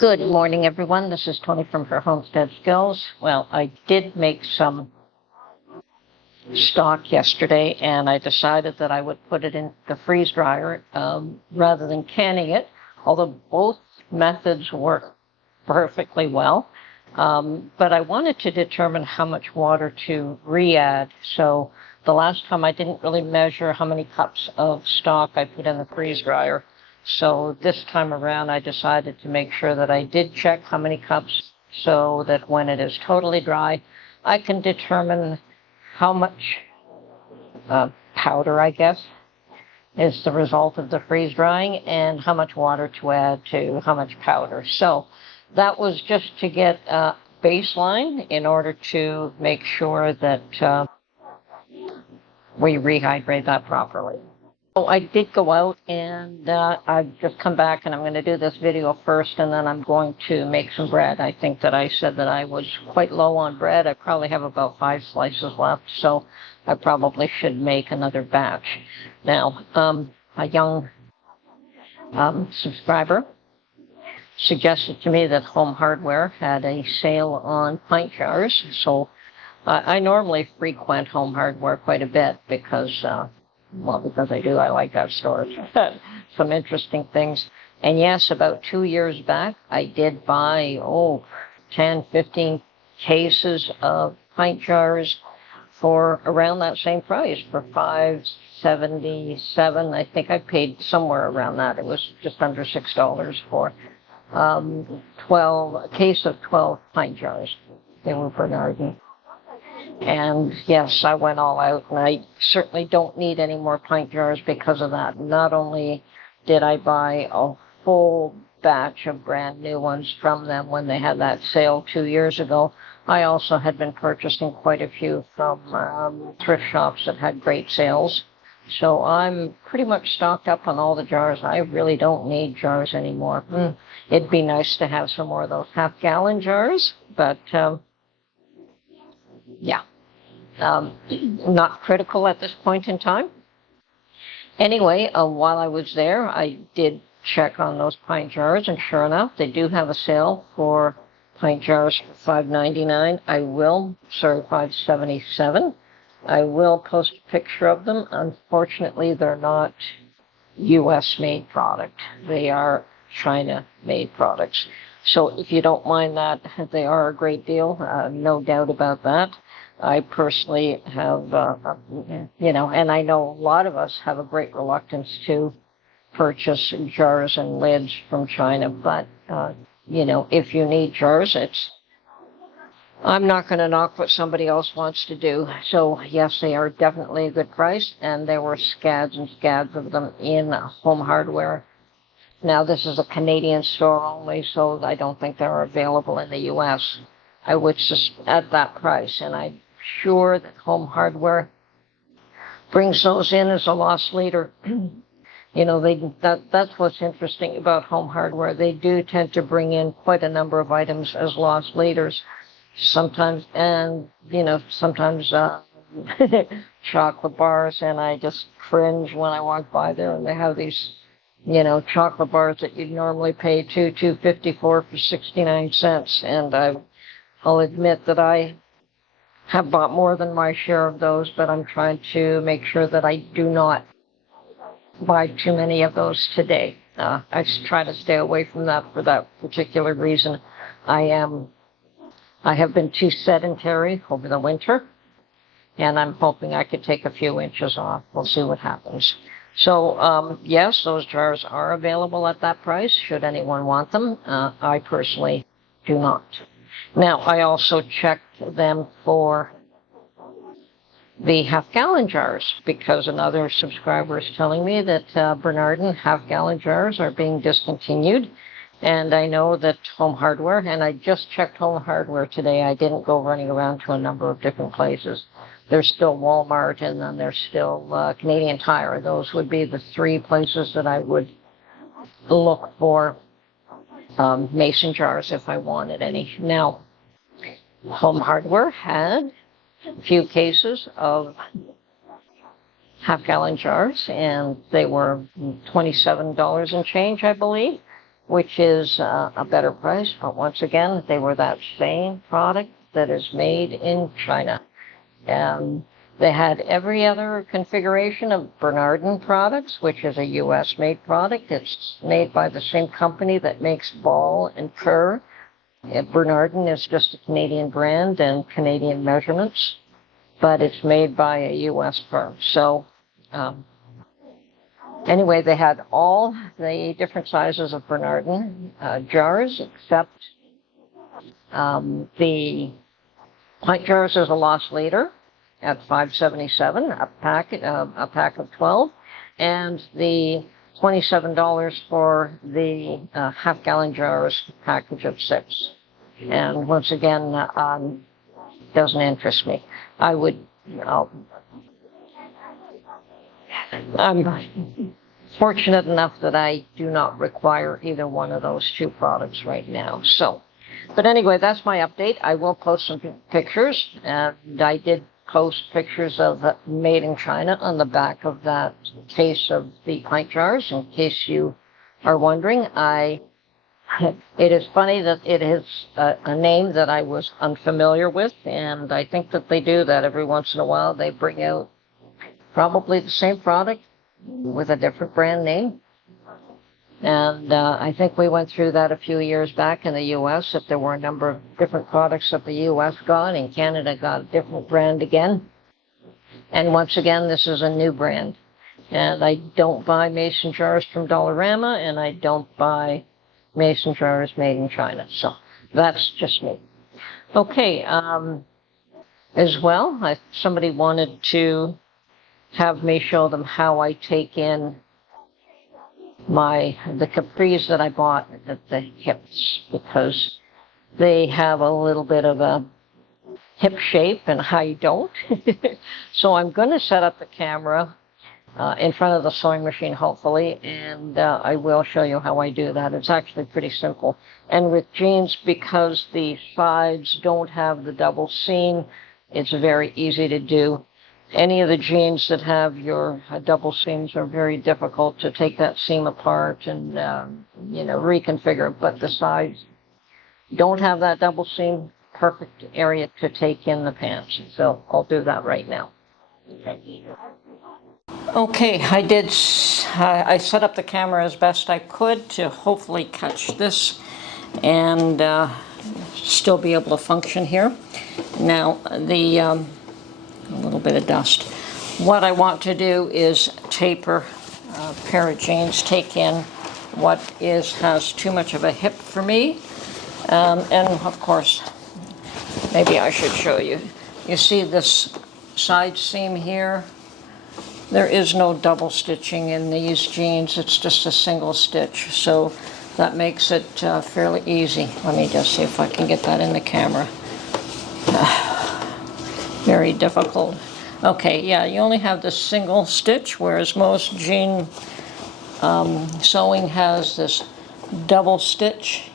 Good morning, everyone. This is Tony from her Homestead Skills. Well, I did make some stock yesterday, and I decided that I would put it in the freeze dryer rather than canning it, although both methods work perfectly well. But I wanted to determine how much water to re-add. So the last time I didn't really measure how many cups of stock I put in the freeze dryer. So this time around, I decided to make sure that I did check how many cups so that when it is totally dry, I can determine how much powder, I guess, is the result of the freeze drying and how much water to add to how much powder. So that was just to get a baseline in order to make sure that we rehydrate that properly. So I did go out and I've just come back, and I'm going to do this video first, and then I'm going to make some bread. I think that I said that I was quite low on bread. I probably have about 5 slices left, so I probably should make another batch. Now, a young subscriber suggested to me that Home Hardware had a sale on pint jars, so I normally frequent Home Hardware quite a bit because I do. I like that store. Some interesting things. And yes, about 2 years back, I did buy, 10, 15 cases of pint jars for around that same price, for $5.77. I think I paid somewhere around that. It was just under $6 for a case of 12 pint jars. They were Bernardin. And yes, I went all out, and I certainly don't need any more pint jars because of that. Not only did I buy a full batch of brand new ones from them when they had that sale 2 years ago, I also had been purchasing quite a few from thrift shops that had great sales. So I'm pretty much stocked up on all the jars. I really don't need jars anymore. It'd be nice to have some more of those half-gallon jars, but yeah. Not critical at this point in time. Anyway, while I was there, I did check on those pint jars, and sure enough, they do have a sale for pint jars for $5.99. $5.77. I will post a picture of them. Unfortunately, they're not U.S.-made product. They are China-made products. So if you don't mind that, they are a great deal, no doubt about that. I personally have, and I know a lot of us have a great reluctance to purchase jars and lids from China, but, if you need jars, I'm not going to knock what somebody else wants to do. So, yes, they are definitely a good price, and there were scads and scads of them in Home Hardware. Now, this is a Canadian store only, so I don't think they're available in the U.S. I would at that price, and I'm sure that Home Hardware brings those in as a loss leader. That's what's interesting about Home Hardware. They do tend to bring in quite a number of items as loss leaders. Sometimes chocolate bars, and I just cringe when I walk by there and they have these chocolate bars that you'd normally pay $2.54 for 69 cents. And I'll admit that I have bought more than my share of those, but I'm trying to make sure that I do not buy too many of those today. I try to stay away from that for that particular reason. I have been too sedentary over the winter, and I'm hoping I could take a few inches off. We'll see what happens. So, yes, those jars are available at that price, should anyone want them. I personally do not. Now, I also checked them for the half-gallon jars because another subscriber is telling me that Bernardin half-gallon jars are being discontinued. And I know that Home Hardware, and I just checked Home Hardware today. I didn't go running around to a number of different places. There's still Walmart, and then there's still Canadian Tire. Those would be the 3 places that I would look for mason jars if I wanted any. Now, Home Hardware had a few cases of half-gallon jars, and they were $27 and change, I believe. which is a better price. But once again, they were that same product that is made in China. They had every other configuration of Bernardin products, which is a U.S.-made product. It's made by the same company that makes Ball and Kerr. Bernardin is just a Canadian brand and Canadian measurements, but it's made by a U.S. firm. So anyway, they had all the different sizes of Bernardin jars, except the pint jars is a loss leader at $5.77 a pack of 12, and the $27 for the half-gallon jars package of 6. And once again, doesn't interest me. I'm fortunate enough that I do not require either one of those two products right now. So, but anyway, that's my update. I will post some pictures, and I did post pictures of made in China on the back of that case of the pint jars, in case you are wondering. It is funny that it is a name that I was unfamiliar with, and I think that they do that every once in a while. They bring out probably the same product with a different brand name. And I think we went through that a few years back in the U.S., that there were a number of different products that the U.S. got, and Canada got a different brand again. And once again, this is a new brand. And I don't buy mason jars from Dollarama, and I don't buy mason jars made in China. So that's just me. Okay, as well, somebody wanted to have me show them how I take in the capris that I bought at the hips, because they have a little bit of a hip shape and I don't. So I'm going to set up the camera in front of the sewing machine, hopefully, and I will show you how I do that. It's actually pretty simple. And with jeans, because the sides don't have the double seam, it's very easy to do. Any of the jeans that have your double seams are very difficult to take that seam apart and, reconfigure. But the sides don't have that double seam, perfect area to take in the pants. So I'll do that right now. Okay, I set up the camera as best I could to hopefully catch this and still be able to function here. Now, a little bit of dust. What I want to do is taper a pair of jeans, take in what has too much of a hip for me. And of course, maybe I should show you. You see this side seam here? There is no double stitching in these jeans. It's just a single stitch. So that makes it fairly easy. Let me just see if I can get that in the camera. Very difficult. Okay, yeah, you only have this single stitch, whereas most jean sewing has this double stitch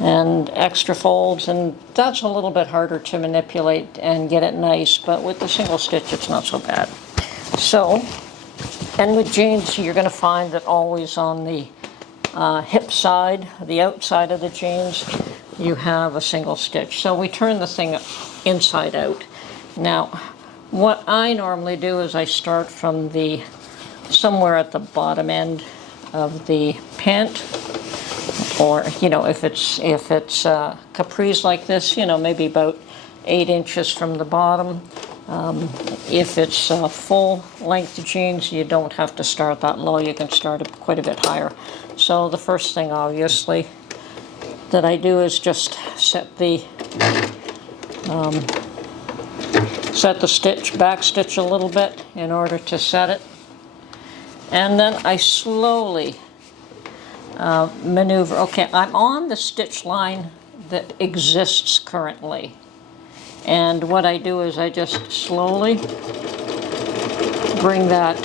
and extra folds, and that's a little bit harder to manipulate and get it nice, but with the single stitch it's not so bad. So, and with jeans you're going to find that always on the hip side, the outside of the jeans, you have a single stitch. So we turn the thing inside out. Now, what I normally do is I start from somewhere at the bottom end of the pant, or if it's capris like this, maybe about 8 inches from the bottom. If it's full length jeans, you don't have to start that low. You can start it quite a bit higher. So the first thing, obviously, that I do is just set the back stitch a little bit in order to set it. And then I slowly maneuver. Okay, I'm on the stitch line that exists currently. And what I do is I just slowly bring that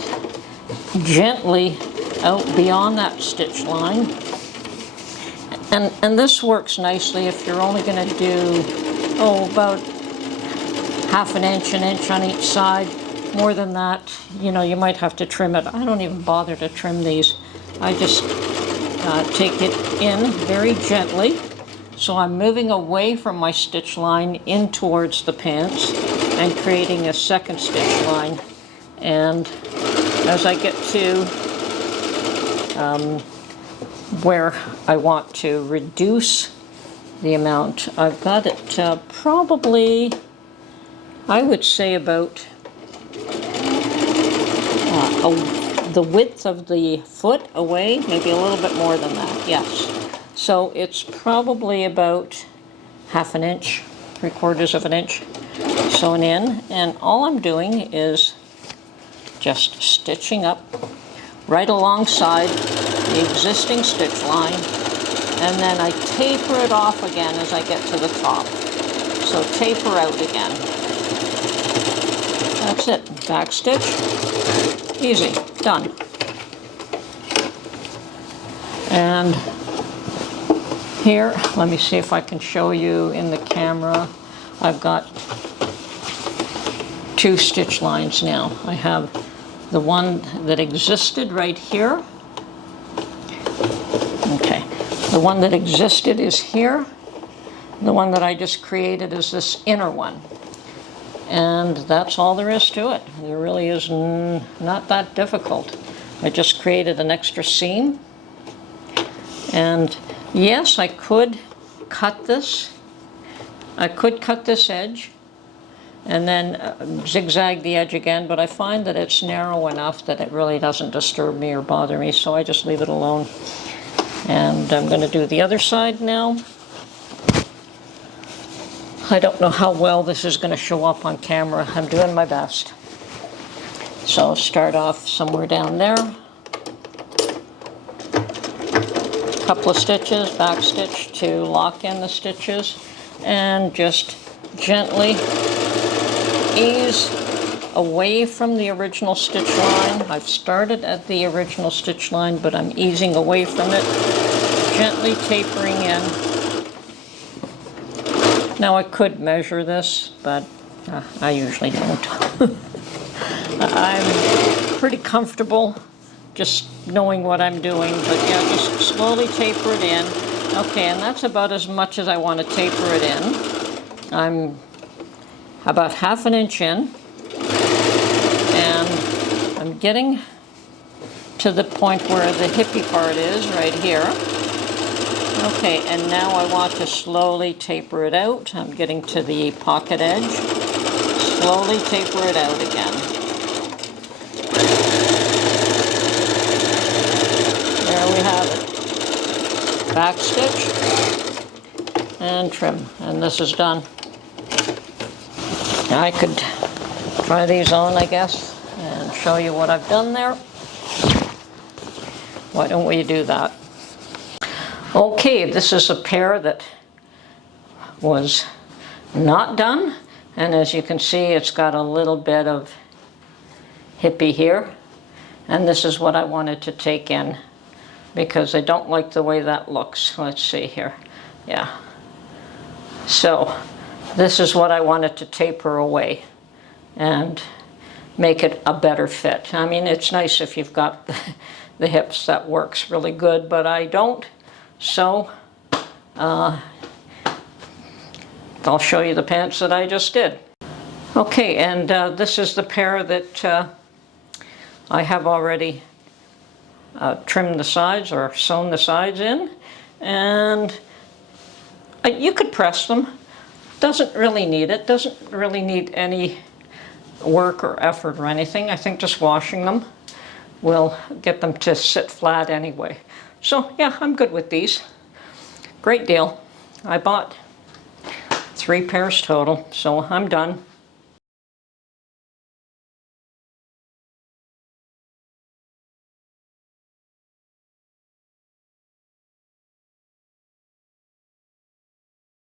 gently out beyond that stitch line. And this works nicely if you're only going to do, about half an inch on each side. More than that, you might have to trim it. I don't even bother to trim these. I just take it in very gently. So I'm moving away from my stitch line in towards the pants and creating a second stitch line. And as I get to where I want to reduce the amount, I've got it probably, I would say about the width of the foot away, maybe a little bit more than that, yes. So it's probably about half an inch, 3/4 of an inch sewn in, and all I'm doing is just stitching up right alongside the existing stitch line, and then I taper it off again as I get to the top. So taper out again. That's it, back stitch, easy, done. And here, let me see if I can show you in the camera. I've got 2 stitch lines now. I have the one that existed right here. Okay, the one that existed is here. The one that I just created is this inner one. And that's all there is to it. There really is not that difficult. I just created an extra seam. And yes, I could cut this. I could cut this edge and then zigzag the edge again, but I find that it's narrow enough that it really doesn't disturb me or bother me, so I just leave it alone. And I'm going to do the other side now. I don't know how well this is going to show up on camera. I'm doing my best. So I'll start off somewhere down there. Couple of stitches, back stitch to lock in the stitches, and just gently ease away from the original stitch line. I've started at the original stitch line, but I'm easing away from it, gently tapering in. Now I could measure this, but I usually don't. I'm pretty comfortable just knowing what I'm doing, but yeah, just slowly taper it in. Okay, and that's about as much as I want to taper it in. I'm about half an inch in, and I'm getting to the point where the hippie part is, right here. Okay, and now I want to slowly taper it out. I'm getting to the pocket edge. Slowly taper it out again. There we have it. Back stitch and trim, and this is done. Now I could try these on, I guess, and show you what I've done there. Why don't we do that? Okay, this is a pair that was not done, and as you can see, it's got a little bit of hippie here, and this is what I wanted to take in because I don't like the way that looks. Let's see here. Yeah. So this is what I wanted to taper away and make it a better fit. I mean, it's nice if you've got the hips, that works really good, but I don't. So I'll show you the pants that I just did. Okay, and this is the pair that I have already trimmed the sides or sewn the sides in, and you could press them. Doesn't really need it. Doesn't really need any work or effort or anything. I think just washing them will get them to sit flat anyway. So yeah, I'm good with these. Great deal. I bought 3 pairs total, so I'm done.